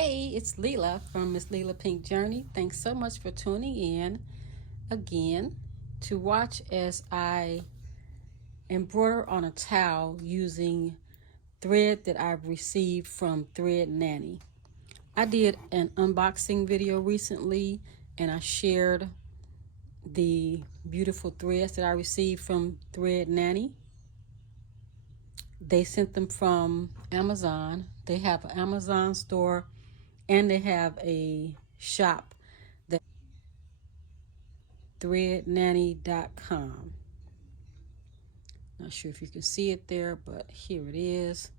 Hey, it's Leela from mzlelapinkjourney. Thanks so much for tuning in again to watch as I embroider on a towel using thread that I've received from Threadnanny. I did an unboxing video recently and I shared the beautiful threads that I received from Threadnanny. They sent them from Amazon. They have an Amazon store and they have a shop, that threadnanny.com. Not sure if you can see it there, but here it is.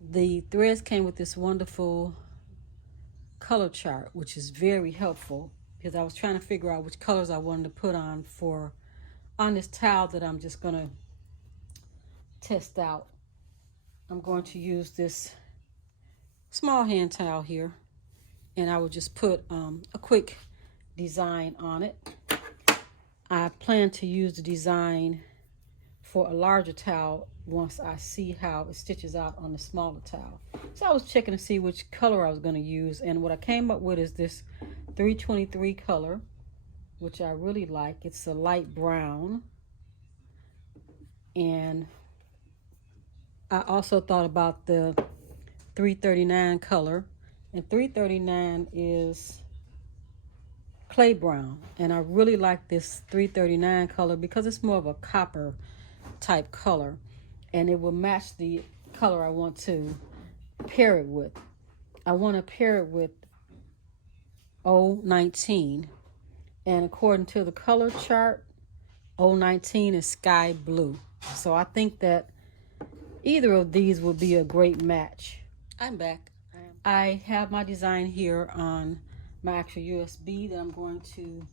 The threads came with this wonderful color chart, which is very helpful because I was trying to figure out which colors I wanted to put on this towel that I'm just going to test out. I'm going to use this small hand towel here, and I will just put a quick design on it. I plan to use the design for a larger towel once I see how it stitches out on the smaller towel. So I was checking to see which color I was going to use, and what I came up with is this 323 color, which I really like. It's a light brown, and I also thought about the 339 color, and 339 is clay brown, and I really like this 339 color because it's more of a copper type color, and it will match the color I want to pair it with. I want to pair it with 019, and according to the color chart, 019 is sky blue. So I think that either of these will be a great match. I'm back. I have my design here on my actual USB that I'm going to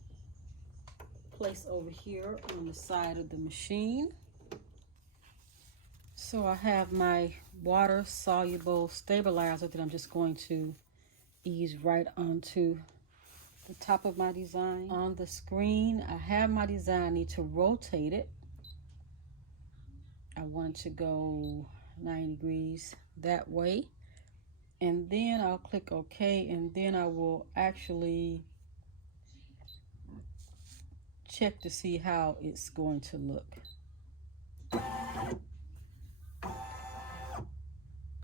place over here on the side of the machine. So I have my water soluble stabilizer that I'm just going to ease right onto the top of my design. On the screen, I have my design. I need to rotate it. I want it to go 90 degrees that way. And then I'll click OK, and then I will actually check to see how it's going to look.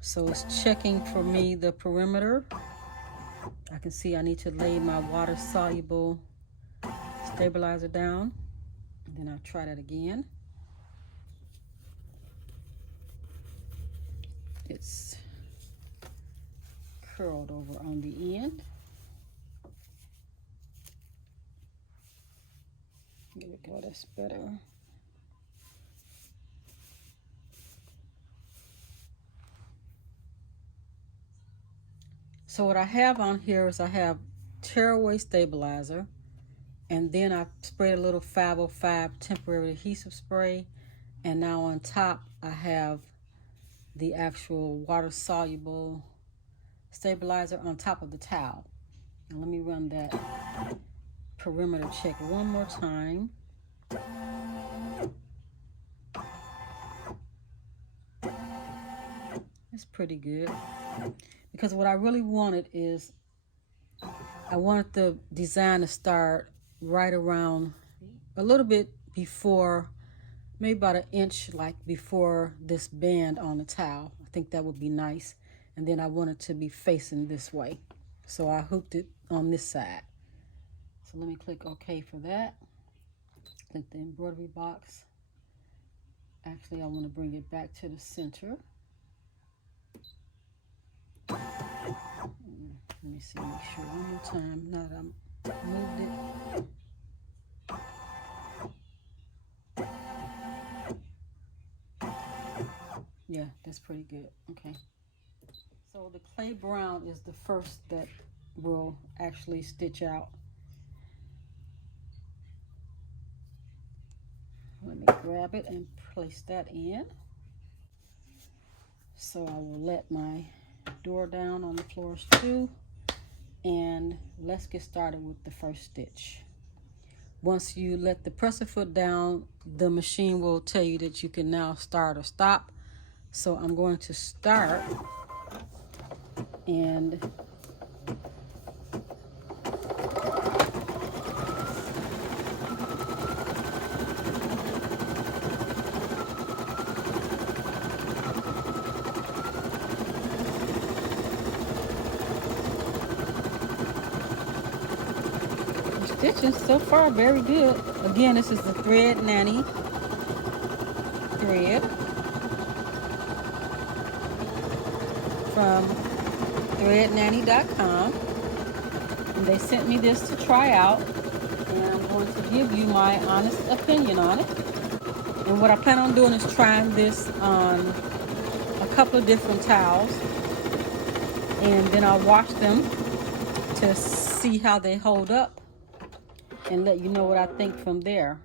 So it's checking for me the perimeter. I can see I need to lay my water soluble stabilizer down. And then I'll try that again. It's curled over on the end. There we go, that's better. So what I have on here is I have tearaway stabilizer, and then I sprayed a little 505 temporary adhesive spray, and now on top I have the actual water soluble stabilizer on top of the towel. Now let me run that perimeter check one more time. It's pretty good, because what I really wanted is I wanted the design to start right around a little bit before, maybe about an inch like before this band on the towel. I think that would be nice. And then I want it to be facing this way. So I hooked it on this side. So let me click OK for that. Click the embroidery box. Actually, I want to bring it back to the center. Let me see, make sure one more time. Now that I moved it. Yeah, that's pretty good. Okay. So the clay brown is the first that will actually stitch out. Let me grab it and place that in. So I will let my door down on the Flourish II, and let's get started with the first stitch. Once you let the presser foot down, the machine will tell you that you can now start or stop. So I'm going to start, and stitching so far, very good. Again, this is the Threadnanny thread from Threadnanny.com. And they sent me this to try out, and I'm going to give you my honest opinion on it. And what I plan on doing is trying this on a couple of different towels, and then I'll wash them to see how they hold up and let you know what I think from there.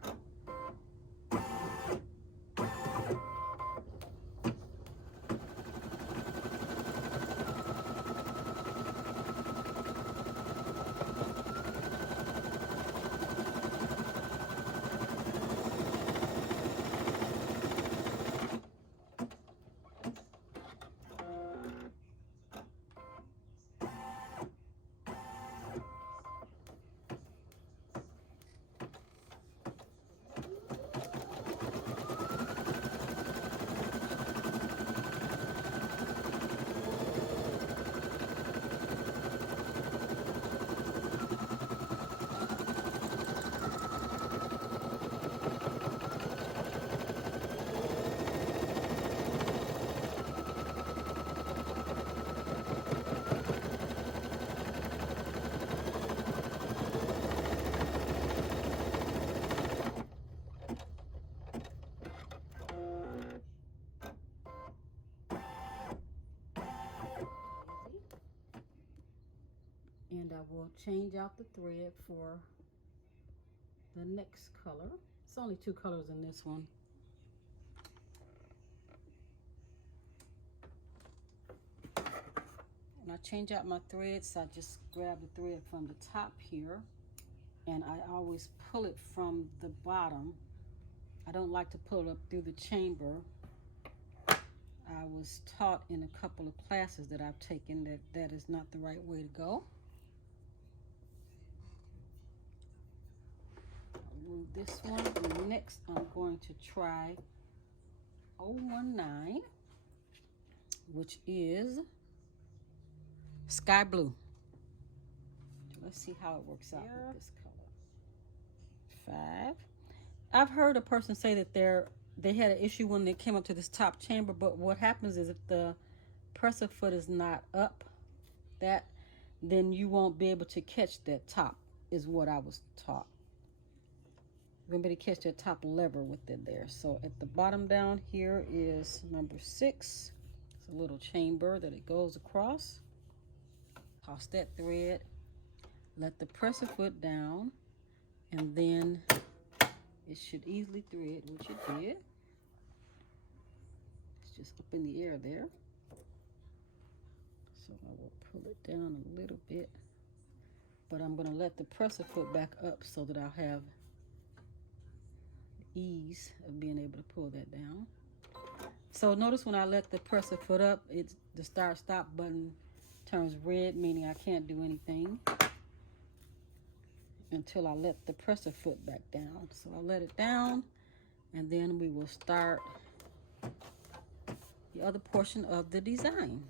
And I will change out the thread for the next color. It's only 2 colors in this one. When I change out my threads, I just grab the thread from the top here, and I always pull it from the bottom. I don't like to pull it up through the chamber. I was taught in a couple of classes that I've taken that that is not the right way to go. This one, and next I'm going to try 019, which is sky blue. Let's see how it works out with this color. 5. I've heard a person say that they had an issue when they came up to this top chamber, but what happens is if the presser foot is not up, then you won't be able to catch that top, is what I was taught. You're gonna be able to catch that top lever with it there. So at the bottom down here is number 6. It's a little chamber that it goes across. Toss that thread, let the presser foot down, and then it should easily thread, which it did. It's just up in the air there. So I will pull it down a little bit, but I'm gonna let the presser foot back up so that I'll have ease of being able to pull that down. So notice when I let the presser foot up, the start stop button turns red, meaning I can't do anything until I let the presser foot back down. So I'll let it down, and then we will start the other portion of the design.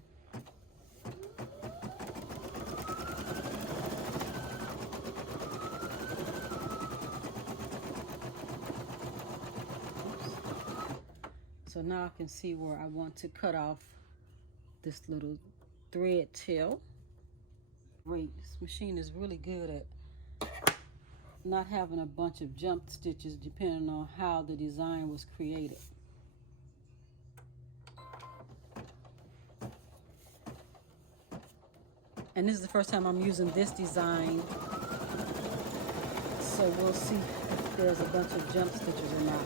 So now I can see where I want to cut off this little thread tail. Great, this machine is really good at not having a bunch of jump stitches depending on how the design was created. And this is the first time I'm using this design, so we'll see if there's a bunch of jump stitches or not.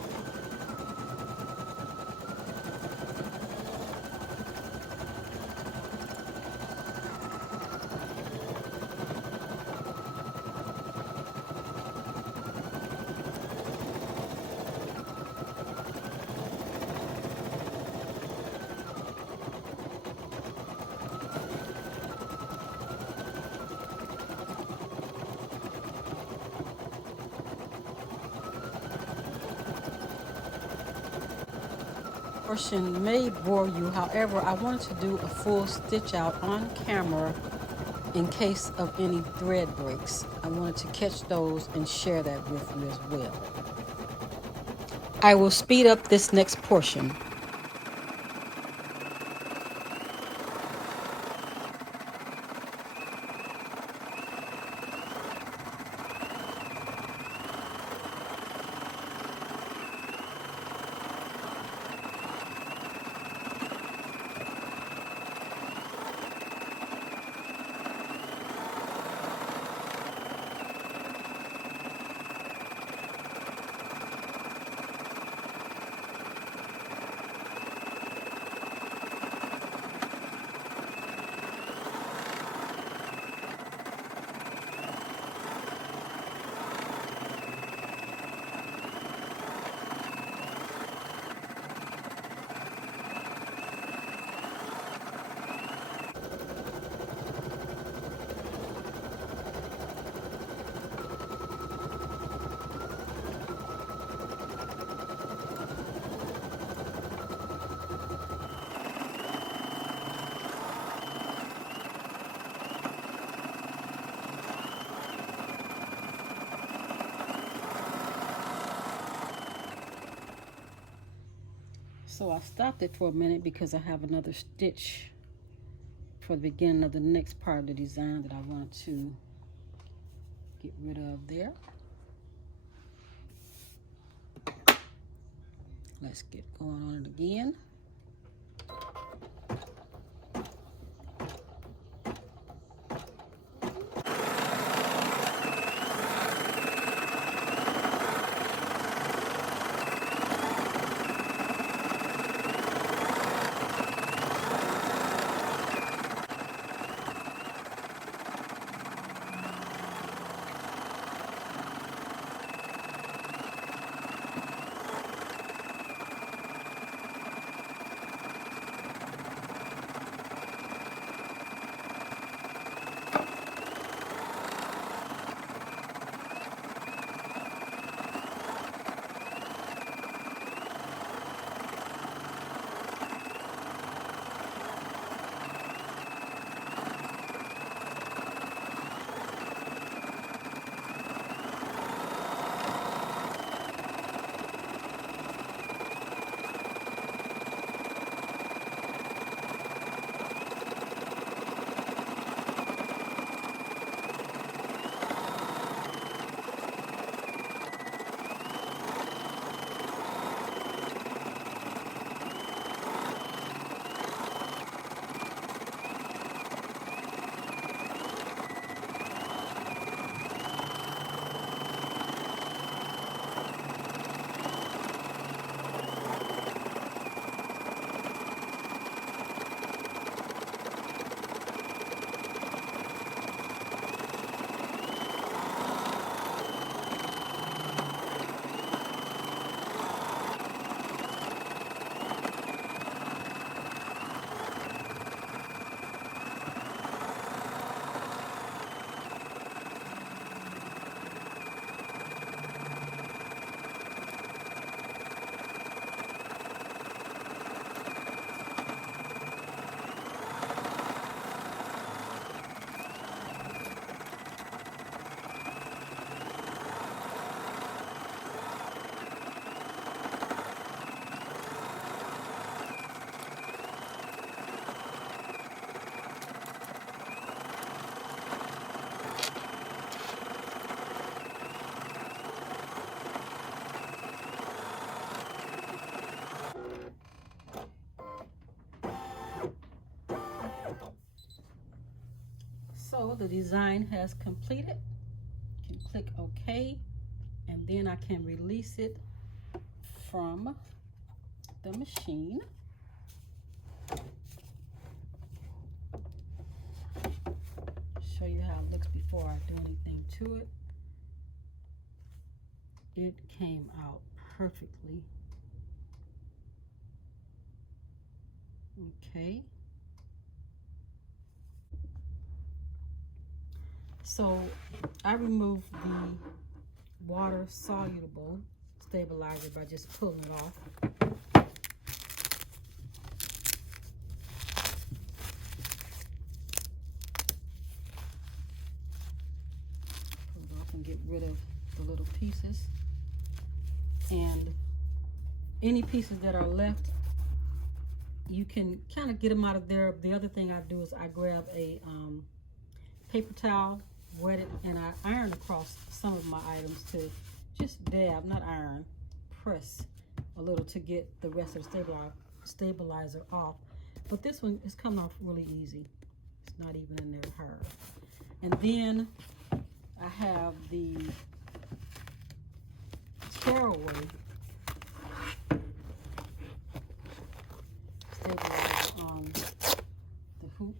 Portion may bore you, however, I wanted to do a full stitch out on camera in case of any thread breaks. I wanted to catch those and share that with you as well. I will speed up this next portion. So I stopped it for a minute because I have another stitch for the beginning of the next part of the design that I want to get rid of there. Let's get going on it again. So the design has completed. You can click OK, and then I can release it from the machine. Show you how it looks before I do anything to it. It came out perfectly. Okay. So I removed the water soluble stabilizer by just pulling it off. rid of the little pieces. And any pieces that are left, you can kind of get them out of there. The other thing I do is I grab a paper towel, wet it, and I iron across some of my items to just dab, not iron, press a little to get the rest of the stabilizer off. But this one is coming off really easy. It's not even in there hard. And then I have the tearaway stabilizer on the hoop.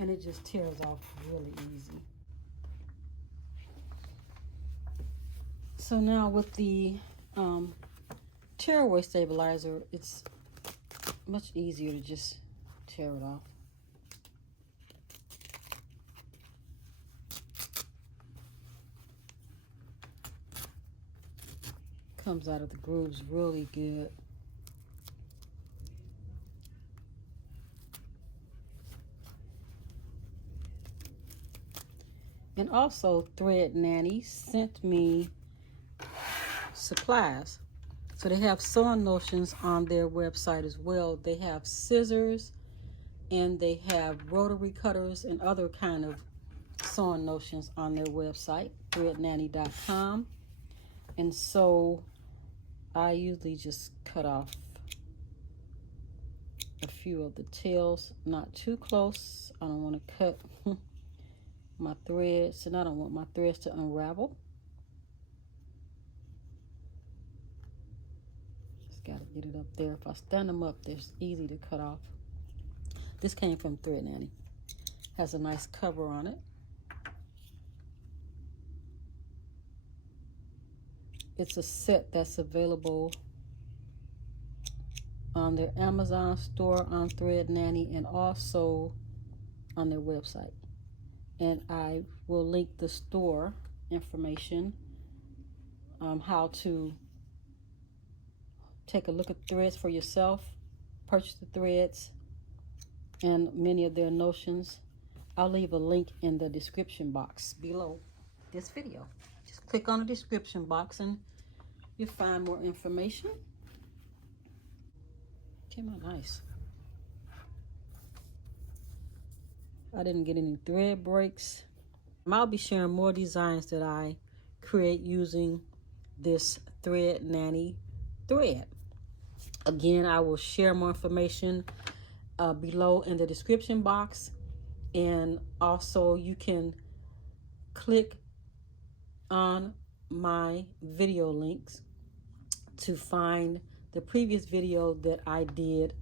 And it just tears off really easy. So now with the tearaway stabilizer, it's much easier to just tear it off. Comes out of the grooves really good. And also Threadnanny sent me supplies. So they have sewing notions on their website as well. They have scissors and they have rotary cutters and other kind of sewing notions on their website, threadnanny.com. And so I usually just cut off a few of the tails, not too close. I don't want to cut my threads, and I don't want my threads to unravel. Just got to get it up there. If I stand them up, they're easy to cut off. This came from Threadnanny. Has a nice cover on it. It's a set that's available on their Amazon store, on Threadnanny, and also on their website. And I will link the store information, how to take a look at threads for yourself, purchase the threads, and many of their notions. I'll leave a link in the description box below this video. Just click on the description box and you'll find more information. Came out nice. I didn't get any thread breaks. I'll be sharing more designs that I create using this Threadnanny thread. Again, I will share more information below in the description box. And also you can click on my video links to find the previous video that I did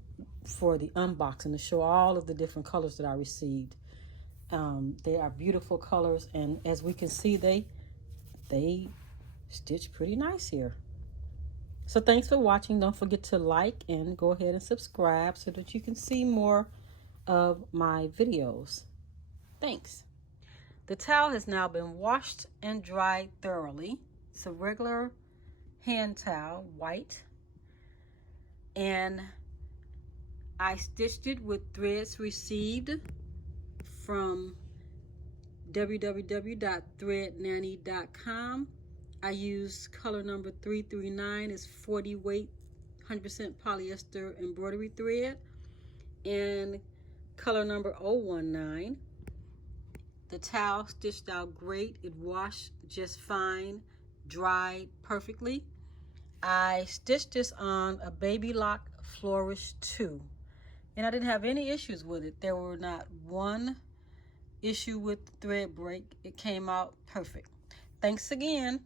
for the unboxing to show all of the different colors that I received. They are beautiful colors, and as we can see, they stitch pretty nice here. So thanks for watching. Don't forget to like and go ahead and subscribe so that you can see more of my videos. Thanks. The towel has now been washed and dried thoroughly. It's a regular hand towel, white, and I stitched it with threads received from www.threadnanny.com. I used color number 339. It's 40 weight, 100% polyester embroidery thread, and color number 019. The towel stitched out great. It washed just fine, dried perfectly. I stitched this on a Babylock Flourish II, and I didn't have any issues with it. There were not one issue with the thread break. It came out perfect. Thanks again.